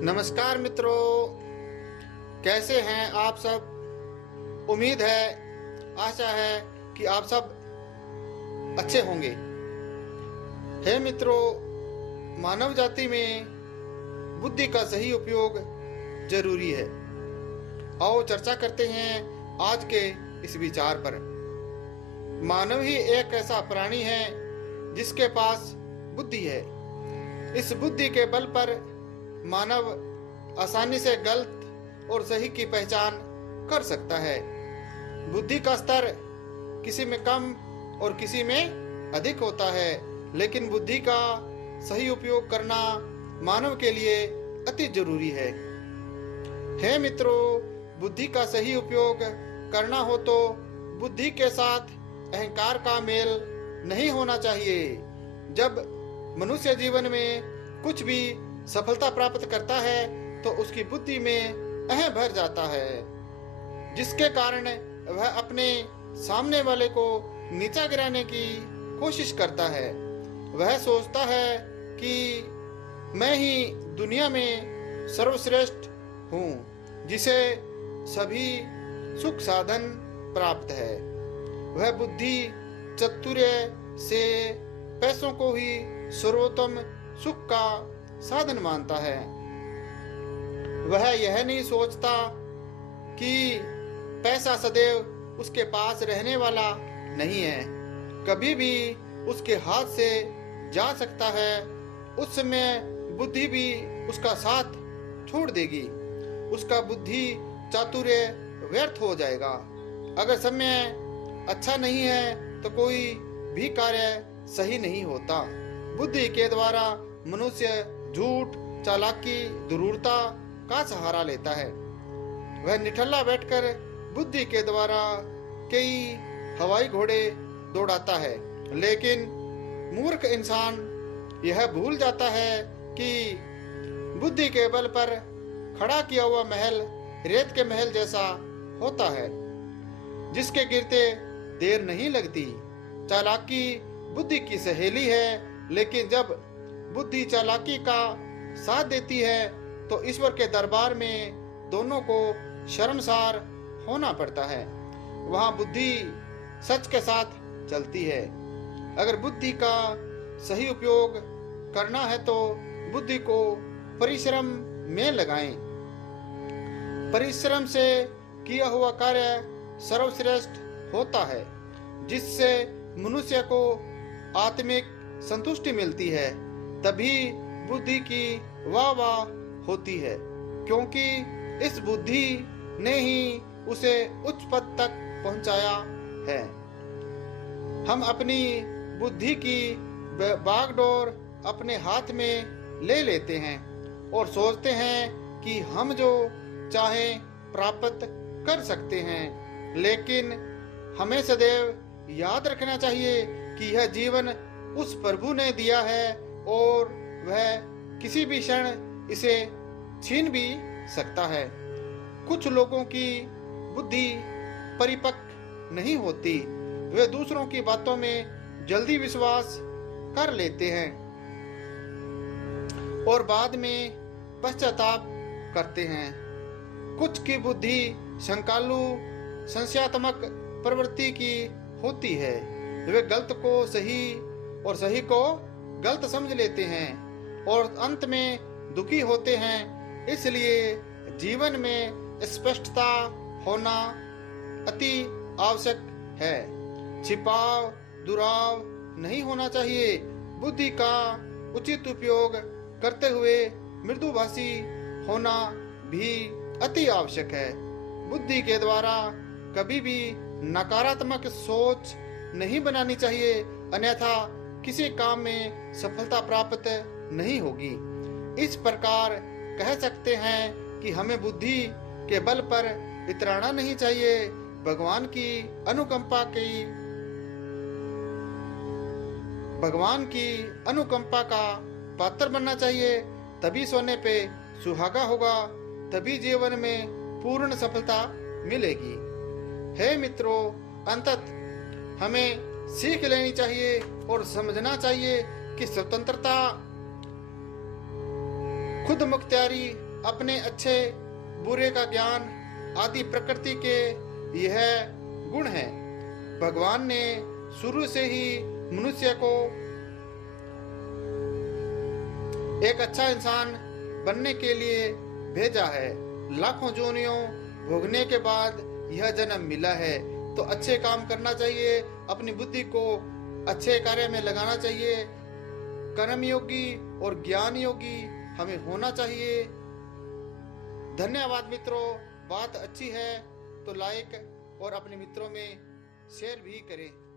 नमस्कार मित्रों, कैसे हैं आप सब। उम्मीद है, आशा है कि आप सब अच्छे होंगे। हे मित्रों, मानव जाति में बुद्धि का सही उपयोग जरूरी है। आओ चर्चा करते हैं आज के इस विचार पर। मानव ही एक ऐसा प्राणी है जिसके पास बुद्धि है। इस बुद्धि के बल पर मानव आसानी से गलत और सही की पहचान कर सकता है। बुद्धि का स्तर किसी में कम और किसी में अधिक होता है, लेकिन बुद्धि का सही उपयोग करना मानव के लिए अति जरूरी है। हे मित्रों, बुद्धि का सही उपयोग करना हो तो बुद्धि के साथ अहंकार का मेल नहीं होना चाहिए। जब मनुष्य जीवन में कुछ भी सफलता प्राप्त करता है तो उसकी बुद्धि में अहम भर जाता है, जिसके कारण वह अपने सामने वाले को नीचा गिराने की कोशिश करता है। वह सोचता है कि मैं ही दुनिया में सर्वश्रेष्ठ हूँ, जिसे सभी सुख साधन प्राप्त है। वह बुद्धि चातुर्य से पैसों को ही सर्वोत्तम सुख का साधन मानता है। वह यह नहीं सोचता कि पैसा सदैव उसके पास रहने वाला नहीं है, कभी भी उसके हाथ से जा सकता है। उस समय बुद्धि भी उसका साथ छोड़ देगी। उसका बुद्धि चातुर्य व्यर्थ हो जाएगा। अगर समय अच्छा नहीं है तो कोई भी कार्य सही नहीं होता। बुद्धि के द्वारा मनुष्य झूठ, चालाकी, दुरूरता का सहारा लेता है। वह निठल्ला बैठकर बुद्धि के द्वारा कई हवाई घोड़े दौड़ाता है, लेकिन मूर्ख इंसान यह भूल जाता है कि बुद्धि के बल पर खड़ा किया हुआ महल रेत के महल जैसा होता है, जिसके गिरते देर नहीं लगती। चालाकी बुद्धि की सहेली है, लेकिन जब बुद्धि चालाकी का साथ देती है तो ईश्वर के दरबार में दोनों को शर्मसार होना पड़ता है। वहां बुद्धि सच के साथ चलती है। अगर बुद्धि का सही उपयोग करना है तो बुद्धि को परिश्रम में लगाएं। परिश्रम से किया हुआ कार्य सर्वश्रेष्ठ होता है, जिससे मनुष्य को आत्मिक संतुष्टि मिलती है। तभी बुद्धि की वाह वाह होती है, क्योंकि इस बुद्धि ने ही उसे उच्च पद तक पहुंचाया है। हम अपनी बुद्धि की बागडोर अपने हाथ में ले लेते हैं और सोचते हैं कि हम जो चाहें प्राप्त कर सकते हैं, लेकिन हमें सदैव याद रखना चाहिए कि यह जीवन उस प्रभु ने दिया है और वह किसी भी क्षण इसे छीन भी सकता है। कुछ लोगों की बुद्धि परिपक्व नहीं होती। वे दूसरों की बातों में जल्दी विश्वास कर लेते हैं और बाद में पश्चाताप करते हैं। कुछ की बुद्धि शंकालु, संशयात्मक प्रवृत्ति की होती है। वे गलत को सही और सही को गलत समझ लेते हैं और अंत में दुखी होते हैं। इसलिए जीवन में स्पष्टता होना अति आवश्यक है। छिपाव, दुराव नहीं होना चाहिए। बुद्धि का उचित उपयोग करते हुए मृदुभाषी होना भी अति आवश्यक है। बुद्धि के द्वारा कभी भी नकारात्मक सोच नहीं बनानी चाहिए, अन्यथा किसी काम में सफलता प्राप्त नहीं होगी। इस प्रकार कह सकते हैं कि हमें बुद्धि के बल पर इतराना नहीं चाहिए। भगवान की अनुकंपा का पात्र बनना चाहिए। तभी सोने पे सुहागा होगा, तभी जीवन में पूर्ण सफलता मिलेगी। हे मित्रों, अंततः हमें सीख लेनी चाहिए और समझना चाहिए कि स्वतंत्रता, खुद मुख्तियारी अपने अच्छे बुरे का ज्ञान आदि प्रकृति के यह गुण है। भगवान ने शुरू से ही मनुष्य को एक अच्छा इंसान बनने के लिए भेजा है। लाखों जोनियों भोगने के बाद यह जन्म मिला है, तो अच्छे काम करना चाहिए, अपनी बुद्धि को अच्छे कार्य में लगाना चाहिए। कर्मयोगी और ज्ञान योगी हमें होना चाहिए। धन्यवाद मित्रों। बात अच्छी है तो लाइक और अपने मित्रों में शेयर भी करें।